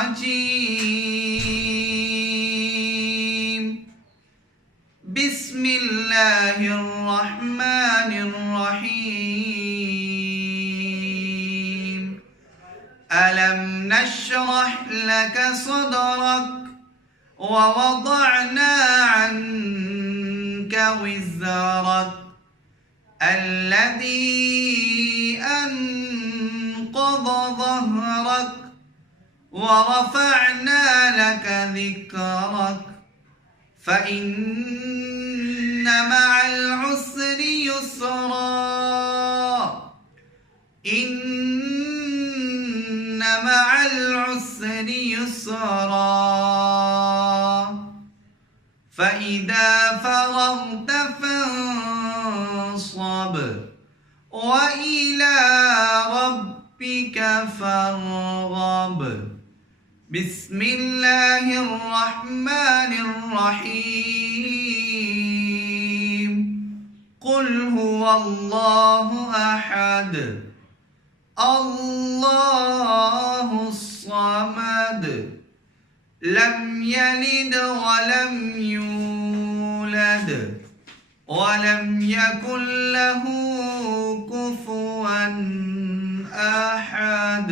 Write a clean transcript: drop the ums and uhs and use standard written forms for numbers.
الرجيم. بسم الله الرحمن الرحيم. ألم نشرح لك صدرك ووضعنا عنك وزرك الذي أنقض ظهرك ورفعنا لك ذكرك فإن مع العسر يسرا إن مع العسر يسرا فإذا فرغت فانصب وإلى ربك فارغب. بسم الله الرحمن الرحيم. قل هو الله أحد الله الصمد لم يلد ولم يولد ولم يكن له كفوا أحد.